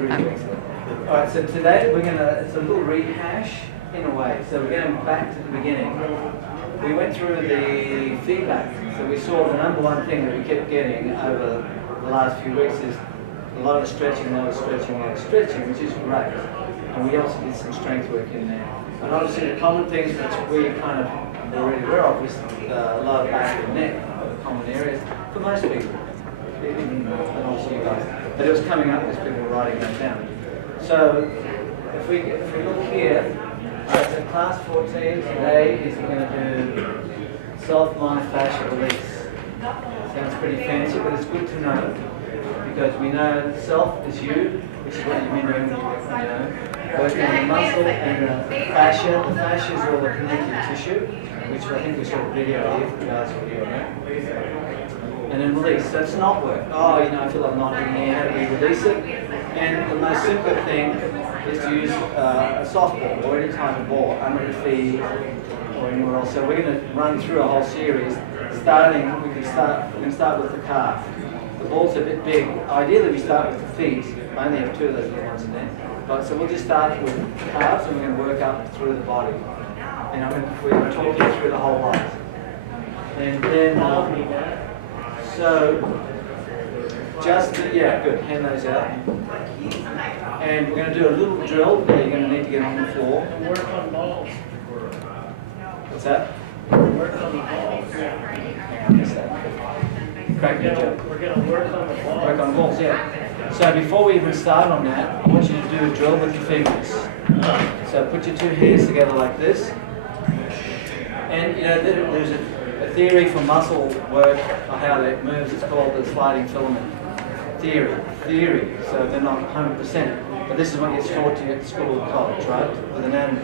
really excellent. All right, so today it's a little rehash in a way. So we're going back to the beginning. We went through the feedback. So we saw the number one thing that we kept getting over the last few weeks is a lot of stretching, which is great. And we also did some strength work in there. And obviously the common things which we kind of were already aware of was lower back and neck, the common areas for most people. And obviously you guys. But it was coming up as people were writing that down. So if we look here, so class 14 today is going to do self-myofascial release. Sounds pretty fancy, but it's good to know because we know self is you, which is what you've been doing, working on the muscle and the fascia. The fascia is all the connective tissue, which I think we saw a video here for you guys who are here. And then release. So it's not work. Oh, I feel like not in there. How do we release it? And the most simple thing is to use a softball or any type of ball under the feet or anywhere else. So we're going to run through a whole series. We can start with the calf. The ball's a bit big. Ideally, we start with the feet. I only have two of those little ones in there. But so we'll just start with calves, and we're going to work up through the body. And we're going to talk you through the whole lot. And then, so just good. Hand those out. And we're going to do a little drill. You're going to need to get on the floor. Work on balls. What's that? Work on the balls. What's that? Crack your joke. We're going to work on the balls. Work on the balls, yeah. So before we even start on that, I want you to do a drill with your fingers. So put your two hands together like this. And there's a theory for muscle work or how that moves. It's called the sliding filament theory. So they're not 100%, but this is what gets taught to you at school or college, right? With anatomy.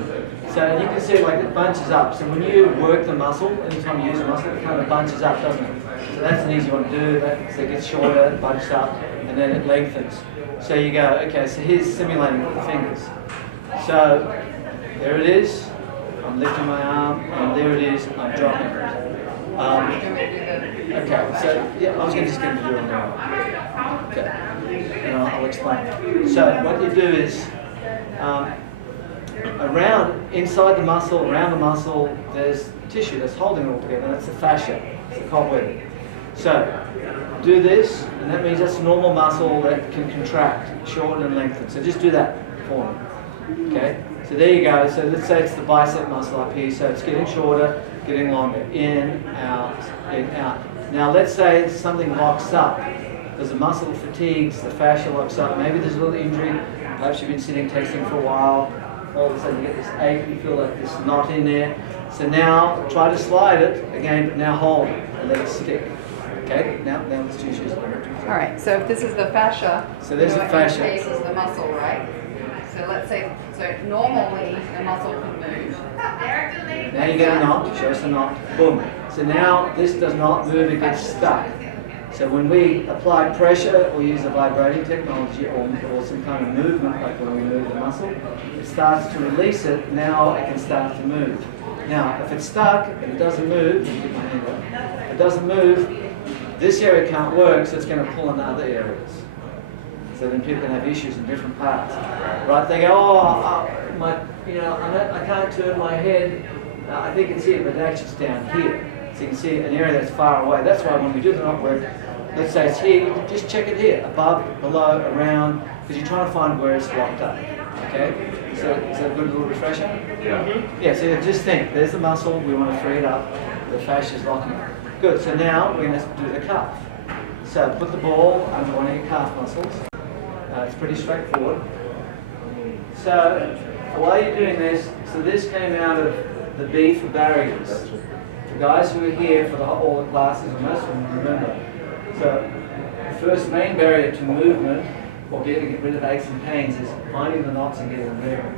So you can see like it bunches up. So when you work the muscle, anytime you use a muscle, it kind of bunches up, doesn't it? So that's an easy one to do. So it gets shorter, it bunches up, and then it lengthens. So you go, okay, so here's simulating with the fingers. So there it is. I'm lifting my arm, and there it is. I'm dropping it. Okay, so yeah, I was going to just get to do it now. Okay, and I'll explain. So what you do is inside the muscle, around the muscle, there's tissue that's holding it all together. That's the fascia. It's the cobweb. So do this, and that means that's a normal muscle that can contract, shorten and lengthen. So just do that for me. Okay. So there you go. So let's say it's the bicep muscle up here. So it's getting shorter, getting longer. In, out, in, out. Now let's say something locks up. There's a muscle fatigues, the fascia locks up. Maybe there's a little injury. Perhaps you've been sitting texting for a while. All of a sudden you get this ache, you feel like this knot in there. So now try to slide it again, but now hold it and let it stick. Okay, now let's choose yours. All right, so if this is the fascia, so there's the fascia. In this case is the muscle, right? So let's say, normally the muscle can move. Now you get a knot, show us a knot, boom. So now this does not move, it gets stuck. So when we apply pressure or use a vibrating technology or some kind of movement, like when we move the muscle, it starts to release it, now it can start to move. Now, if it's stuck and it doesn't move, you get my hand up, if it doesn't move, this area can't work, so it's going to pull in other areas. So then people can have issues in different parts, right? They go, I can't turn my head. I think it's here, but actually it's down here. So you can see an area that's far away. That's why when we do the knot work, let's say it's here, just check it here, above, below, around, because you're trying to find where it's locked up. Okay? So is that a good little refresher? Yeah. Yeah. So just think, there's the muscle. We want to free it up. The fascia is locking it. Good. So now we're going to do the calf. So put the ball under one of your calf muscles. It's pretty straightforward. So while you're doing this, so this came out of the B for barriers. The guys who are here for all the classes, and most of them remember. So the first main barrier to movement or getting rid of aches and pains is finding the knots and getting rid of them.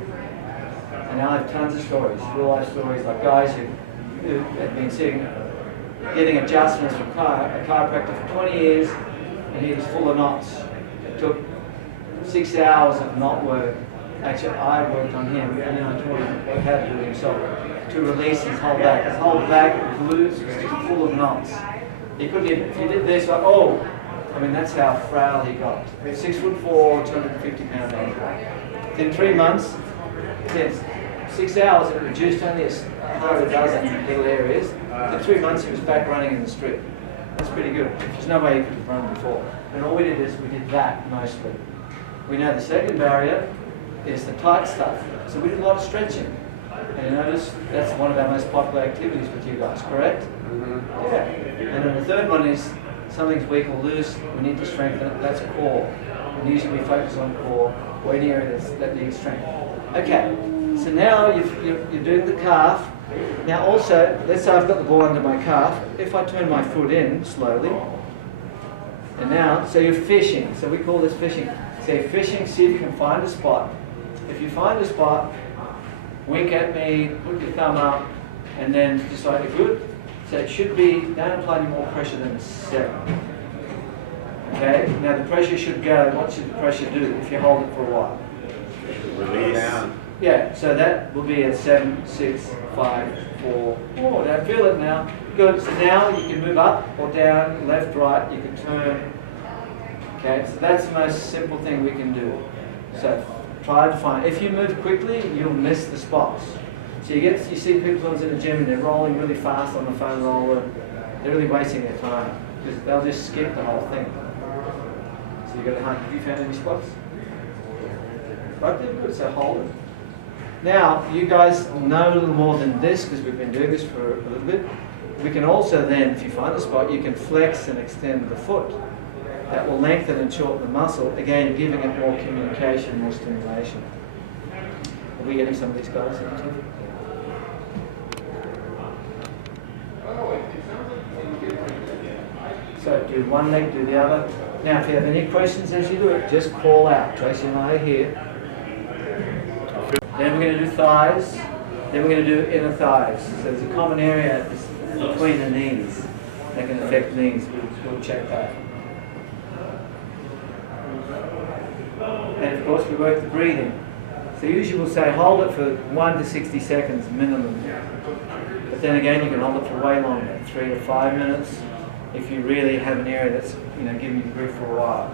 And now I have tons of stories, real life stories, like guys who have been getting adjustments from a chiropractor for 20 years, and he was full of knots. It took 6 hours of knot work. Actually, I worked on him, and then I taught him how to do it himself, to release his whole back. His whole back, glutes, was just full of knots. He couldn't even, if you did this, like, oh, I mean, that's how frail he got. 6'4", 250-pound man. Within 3 months, within 6 hours, it reduced only half a dozen little areas. In 3 months, he was back running in the street. That's pretty good. There's no way he could have run before. And all we did is we did that mostly. We know the second barrier is the tight stuff. So we did a lot of stretching. And you notice that's one of our most popular activities with you guys, correct? Mm-hmm. Yeah. And then the third one is something's weak or loose, we need to strengthen it. That's core. And usually we focus on core or any area that needs strength. Okay, so now you're doing the calf. Now also, let's say I've got the ball under my calf. If I turn my foot in slowly, and now, so you're fishing. So we call this fishing. So you're fishing, see if you can find a spot. If you find a spot, wink at me, put your thumb up, and then decide you're good. So it should be, don't apply any more pressure than a 7. Okay, now the pressure should go, what should the pressure do if you hold it for a while? Release. Down. Yeah, so that will be a 7, 6, 5, 4. Oh, don't feel it now. Good, so now you can move up or down, left, right, you can turn. Okay, so that's the most simple thing we can do. So try to find, if you move quickly, you'll miss the spots. So you see people in the gym and they're rolling really fast on the foam roller. They're really wasting their time because they'll just skip the whole thing. So you've got to hunt. Have you found any spots? Right there, good. So hold it. Now, you guys know a little more than this because we've been doing this for a little bit. We can also then, if you find a spot, you can flex and extend the foot. That will lengthen and shorten the muscle, again, giving it more communication, more stimulation. Are we getting some of these guys into it? So do one leg, do the other. Now, if you have any questions as you do it, just call out. Tracy and I are here. Then we're going to do thighs. Then we're going to do inner thighs. So there's a common area between the knees that can affect knees. We'll check that. And of course, we work the breathing. So usually we'll say hold it for 1 to 60 seconds minimum. But then again, you can hold it for way longer, 3 to 5 minutes. If you really have an area that's giving you grief for a while.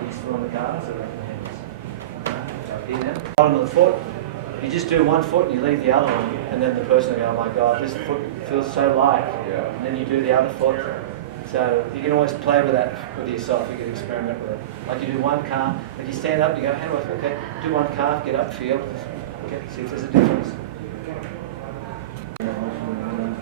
Are you still on the calves or right here now? Bottom of the foot. You just do one foot and you leave the other one, and then the person will go, oh my God, this foot feels so light. Yeah. And then you do the other foot. So you can always play with that with yourself. You can experiment with it. Like you do one calf, if you stand up, you go, how do I feel? Okay, do one calf, get up, feel. Okay, see if there's a difference.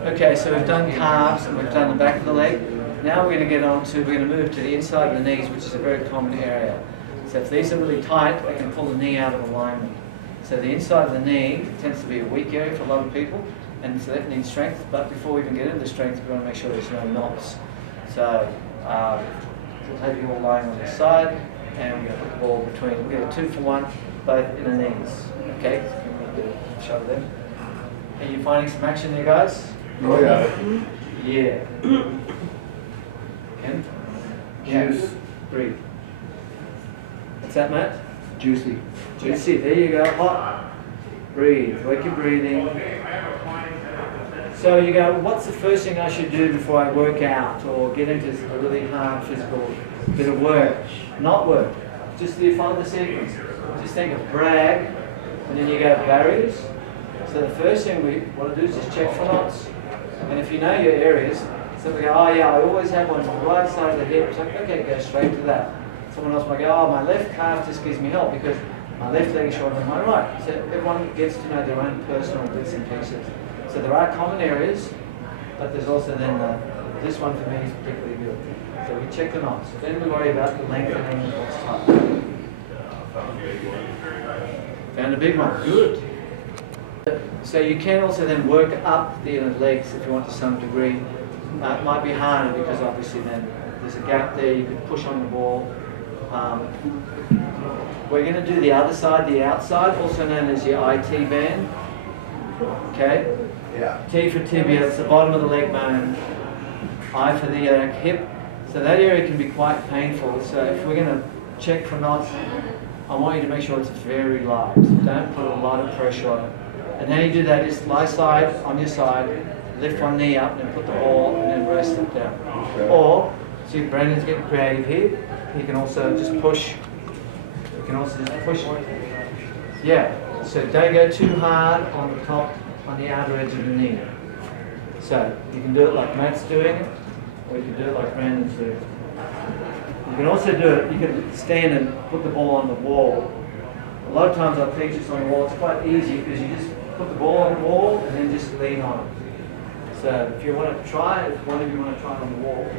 Okay, so we've done calves and we've done the back of the leg. Now we're going to we're going to move to the inside of the knees, which is a very common area. So if these are really tight, they can pull the knee out of alignment. So the inside of the knee tends to be a weak area for a lot of people, and so that needs strength. But before we even get into strength, we want to make sure there's no knots. So we'll have you all lying on the side, and we're going to put the ball between. We're going to 2 for 1, both in the knees. Okay, so give me a bit of a shove of them. Are you finding some action there, guys? Oh yeah. Yeah. Ken? Juice. Breathe. What's that, Matt? Juicy. Juicy. There you go. Hot. Breathe. Wake your breathing. So you go, what's the first thing I should do before I work out or get into a really hard physical bit of work? Not work. Just do you follow the sequence? Just think of brag, and then you go barriers. So the first thing we want to do is just check for knots. And if you know your areas, so we go, oh yeah, I always have one on the right side of the hip. So okay, go straight to that. Someone else might go, oh, my left calf just gives me help because my left leg is shorter than my right. So everyone gets to know their own personal bits and pieces. So there are common areas, but there's also then this one for me is particularly good. So we check the knots. Then we worry about the lengthening and what's tight. Found a big one. Good. So you can also then work up the inner legs if you want to some degree. It might be harder because obviously then there's a gap there, you can push on the ball. We're going to do the other side, the outside, also known as your IT band. Okay? Yeah. T for tibia, it's the bottom of the leg bone. I for the hip. So that area can be quite painful. So if we're going to check for knots, I want you to make sure it's very light. Don't put a lot of pressure on it. And how you do that is lie side on your side, lift one knee up and then put the ball and then rest it down. Okay. Or See, Brandon's getting creative here. You can also just push. You can also just push. Yeah. So don't go too hard on the top, on the outer edge of the knee. So you can do it like Matt's doing it, or you can do it like Brandon's doing it. You can also do it, you can stand and put the ball on the wall. A lot of times I'll teach this on the wall. It's quite easy because you just put the ball on the wall and then just lean on it. So if you want to try it, if one of you want to try it on the wall,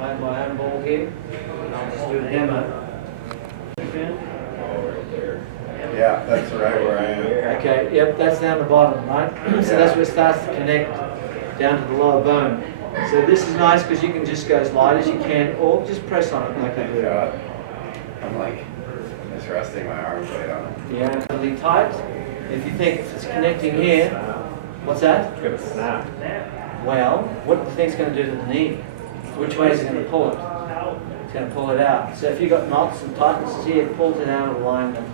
I have my own ball here, and I'll just do a demo. Yeah, that's right where I am. Okay, yep, that's down the bottom, right? So that's where it starts to connect down to the lower bone. So this is nice because you can just go as light as you can, or just press on it like I do. God. I'm like just resting my arm blade on it. Yeah, really tight. If you think it's connecting here, what's that? It's gonna snap. Well, what the thing's going to do to the knee? Which way is it going to pull it? It's going to pull it out. So if you've got knots and tightnesses here, it pulls it out of alignment.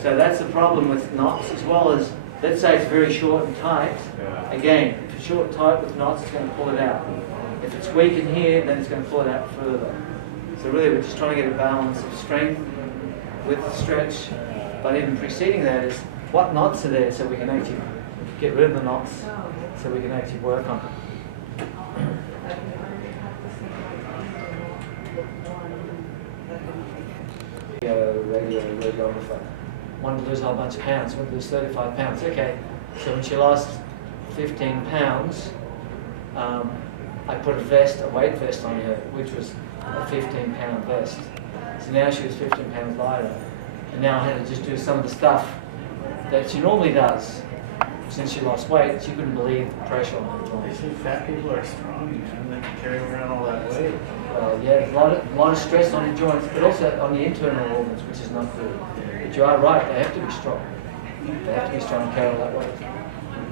So that's the problem with knots, as well as, let's say it's very short and tight. Again, if it's short and tight with knots, it's going to pull it out. If it's weak in here, then it's going to pull it out further. So really, we're just trying to get a balance of strength with the stretch. But even preceding that is, what knots are there so we can actually get rid of the knots, so we can actually work on them. Radiographer. Wanted to lose a whole bunch of pounds, wanted to lose 35 pounds. Okay, so when she lost 15 pounds, I put a weight vest on her, which was a 15-pound vest. So now she was 15 pounds lighter. And now I had to just do some of the stuff that she normally does. Since she lost weight, she couldn't believe the pressure on her They joints. say fat people are strong, and they can carry around all that weight. Yeah, there's a lot of stress on the joints, but also on the internal organs, which is not good. But you are right, they have to be strong. They have to be strong to carry all that weight.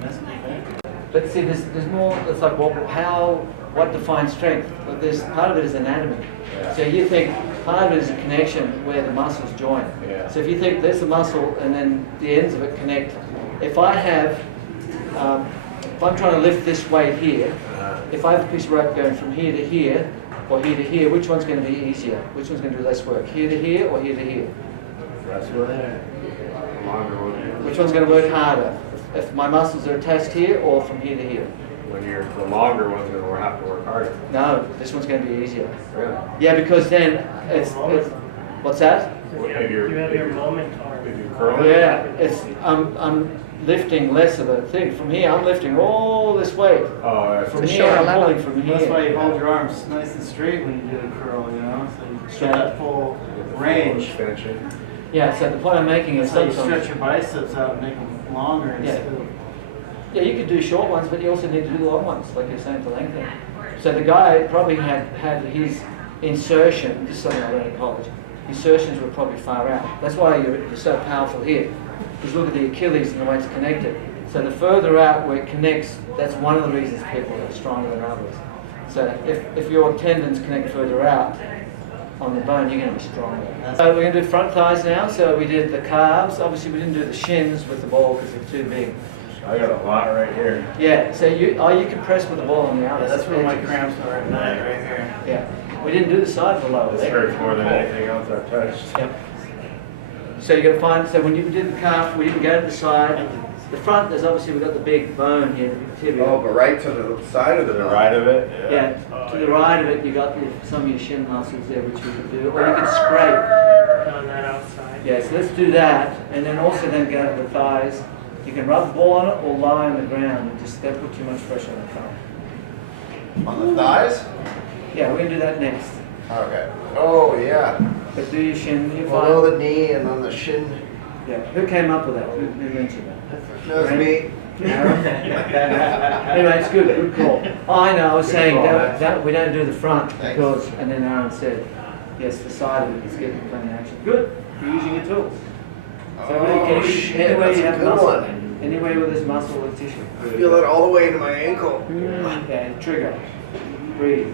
Must be bad. But see, there's more, it's like, what defines strength? But there's, part of it is anatomy. So you think part of it is a connection where the muscles join. So if you think there's a muscle and then the ends of it connect. If I have, if I'm trying to lift this weight here, if I have a piece of rope going from here to here, or here to here, which one's going to be easier? Which one's going to do less work? Here to here or here to here? That's where longer one. Which one's going to work harder? If my muscles are attached here or from here to here? When the longer one's gonna have to work harder. No, this one's going to be easier. Really? Yeah, because then it's what's that? If you're, You have your moment arm. if you're curling. Yeah, it's I'm lifting less of a thing. From here, I'm lifting all this weight. Oh, that's From The here, shorter I'm level. pulling from here. That's why you hold your arms nice and straight when you do the curl, you know, so you get that full range. extension. Yeah, so the point I'm making is So you sometimes. stretch your biceps out and make them longer instead of. Yeah, you could do short ones, but you also need to do long ones, like you're saying for lengthening. So the guy probably had his insertion, this is something I learned in college, insertions were probably far out. That's why you're so powerful here. Because look at the Achilles and the way it's connected. So the further out where it connects, that's one of the reasons people are stronger than others. So if your tendons connect further out on the bone, you're going to be stronger. So we're going to do front thighs now. So we did the calves. Obviously we didn't do the shins with the ball because they're too big. I got a lot right here. Yeah, so you can press with the ball on the outer. Yeah, that's where my edges. cramps are at night, right here. Yeah, we didn't do the side below. This hurts more than anything else I've touched. Yep. So you got to find. So when you did the calf, we didn't go to the side. The front, there's obviously we've got the big bone here, the tibia. Oh, but right to the side of To the the right of it? Yeah, to the right of it, you got some of your shin muscles there, which we could do, or you could scrape. On that outside. Yeah, so let's do that, and then also then go to the thighs. You can rub the ball on it or lie on the ground and just don't put too much pressure on the thigh. On the thighs? Yeah, we're gonna do that next. Okay. Oh, yeah. But do your shin, your Below thigh. the knee and on the shin. Yeah, who came up with that? Who mentioned that? That was me. Anyway, it's good call. Oh, I know, I was saying that we don't do the front Thanks. because, and then Aaron said, yes, the side of it is getting plenty of action. Good, you're using your tools. So really, Oh, shit, anywhere that's you a have good muscle, one. anywhere where there's muscle or tissue. I feel it all the way to my ankle. Yeah, trigger, breathe.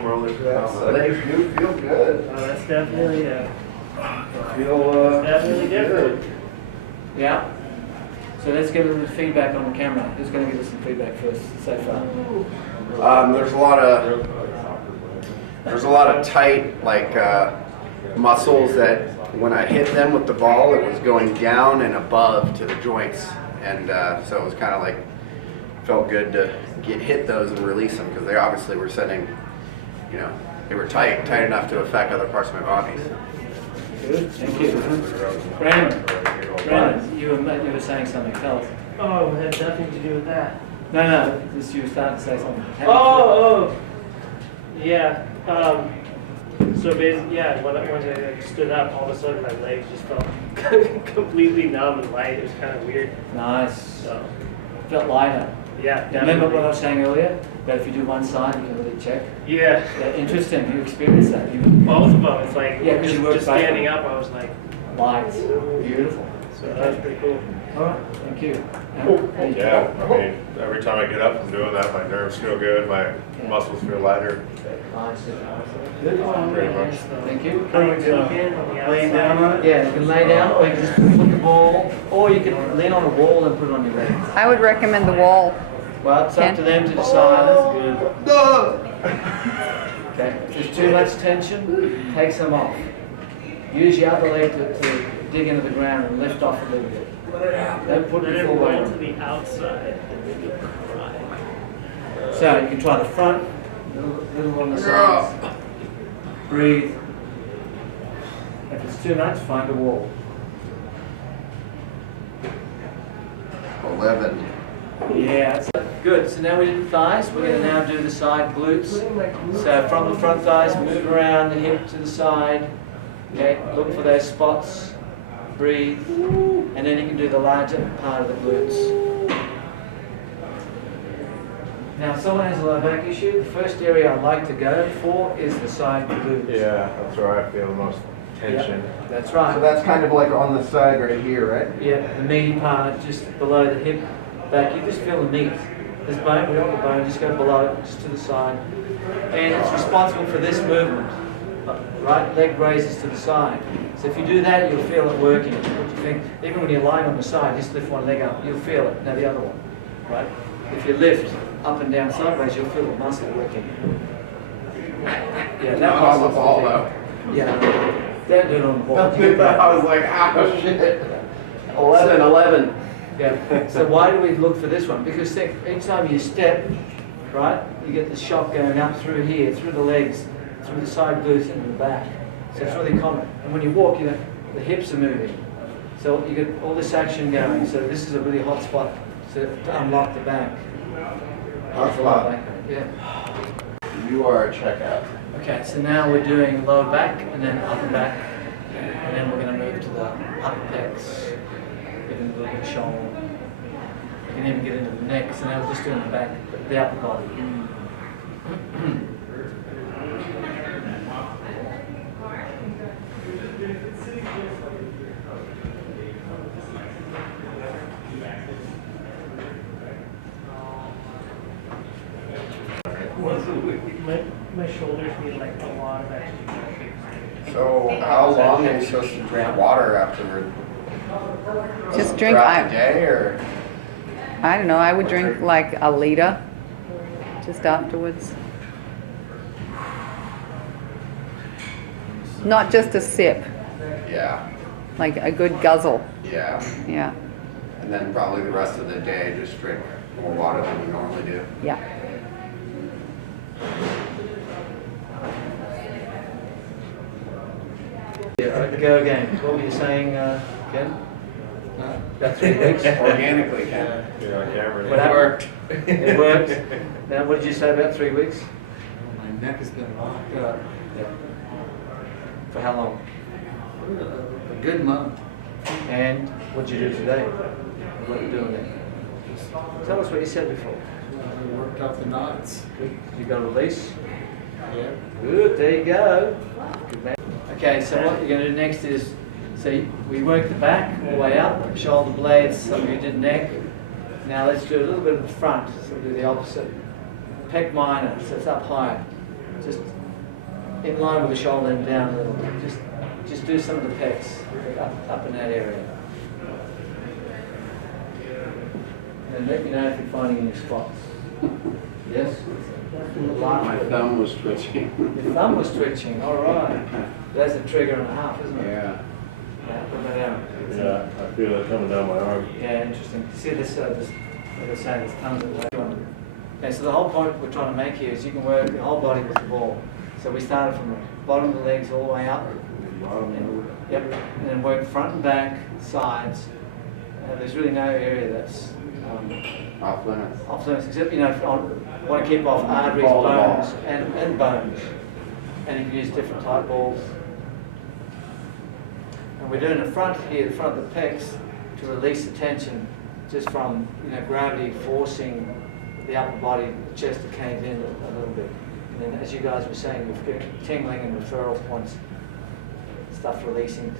My legs do feel good. Oh, that's definitely, Feel, definitely different. Yeah. So let's get a little feedback on the camera. Who's going to give us some feedback first so far? There's a lot of there's a lot of tight, like, muscles that when I hit them with the ball, it was going down and above to the joints. And so it was kind of like, felt good to hit those and release them because they obviously were sending, you know, they were tight enough to affect other parts of my body. Good, thank you. Brandon, you were saying something, tell us. Oh, it had nothing to do with that. No, this you were starting to say something. Yeah. So basically, yeah, when I stood up, all of a sudden my legs just felt completely numb and light. It was kind of weird. Nice. So, Felt lighter. yeah, Remember what I definitely. was saying earlier? That if you do one side, you can really check. Yeah. Yeah, interesting. You experienced that. You Both of them. It's like, Yeah, 'cause you worked just back. standing up, I was like, light. Beautiful. so that was pretty cool. All right, thank you. Yeah, I mean, every time I get up from doing that, my nerves feel good, my muscles feel lighter. Nice. Good. Pretty much. Thank you. Laying down on it? Yeah, you can lay down, or you can just put the ball, or you can lean on a wall and put it on your legs. I would recommend the wall. Well, it's up to them to decide. Okay, if there's too much tension, take some off. Use your other leg to dig into the ground and lift off a little bit. Don't put And your then full weight roll to on. the outside and then you cry. So you can try the front, little on the sides. Breathe. If it's too much, find a wall. 11. Yeah, that's good. So now we did the thighs. We're going to now do the side glutes. So from the front thighs, move around the hip to the side. Okay, look for those spots. Breathe. And then you can do the larger part of the glutes. Now, if someone has a low back issue, the first area I'd like to go for is the side glutes. Yeah, that's where I feel the most tension. Yep, that's right. So that's kind of like on the side right here, right? Yeah, the meaty part, just below the hip, back. You just feel the meat. This bone, we don't want the bone, just go below it, just to the side. And it's responsible for this movement. Right leg raises to the side. So if you do that, you'll feel it working. What do you think? Even when you're lying on the side, just lift one leg up, you'll feel it. Now the other one, right? If you lift up and down sideways, you'll feel the muscle working. Yeah, that Not on the muscle's ball, working. though. Yeah, don't do it on the ball. I was like, oh shit. 11. Yeah. So why do we look for this one? Because think, each time you step, right, you get the shock going up through here, through the legs, through the side glutes into the back. So it's really common. And when you walk, the hips are moving. So you get all this action going. So this is a really hot spot to unlock the back. Hot spot. Yeah. You are a checkout. Okay, so now we're doing lower back and then upper back. And then we're going to move to the upper pecs. Get into the shoulder. You can even get into the neck. So now we're just doing the back, the upper body. My shoulders need like a lot of extra. So how long are you supposed to drink water afterward? Just drink, Throughout the day, or? I don't know, I would drink like a liter just afterwards. Not just a sip, Yeah, like a good guzzle, yeah. yeah, And then probably the rest of the day, just drink more water than we normally do. yeah. Yeah, go again. What were you saying, Ken? About 3 weeks? Organically, Ken. You know, camera. What happened? It worked. Now, what did you say about 3 weeks? My neck has been locked. Yeah. For how long? A good month. And what did you do today? What are you doing there? Tell us what you said before. I worked out the knots. Good. You got a release? Yeah. Good, there you go. Good man. Okay, so what you're going to do next is, so we work the back all the way up, shoulder blades, some of you did neck. Now let's do a little bit of the front, so we'll do the opposite. Pec minor, so it's up higher. Just in line with the shoulder and down a little bit. Just do some of the pecs up in that area. And let me know if you're finding any spots. Yes? My thumb was twitching. Your thumb was twitching, all right. That's a trigger and a half, isn't it? Yeah. Yeah, put that down. Yeah, I feel it coming down my arm. Yeah, interesting. See this, like I was saying, this thumbs at the way. Okay, so the whole point we're trying to make here is you can work your whole body with the ball. So we started from the bottom of the legs all the way up. Yep, and then work front and back, sides. There's really no area that's Off limits. off limits, except, you know, if you want to keep off arteries, Ball to ball. bones, and bones. And you can use different type balls. And we're doing the front here, the front of the pecs, to release the tension just from, you know, gravity forcing the upper body, the chest to cave in a little bit. And then, as you guys were saying, we're getting tingling and referral points, stuff releasing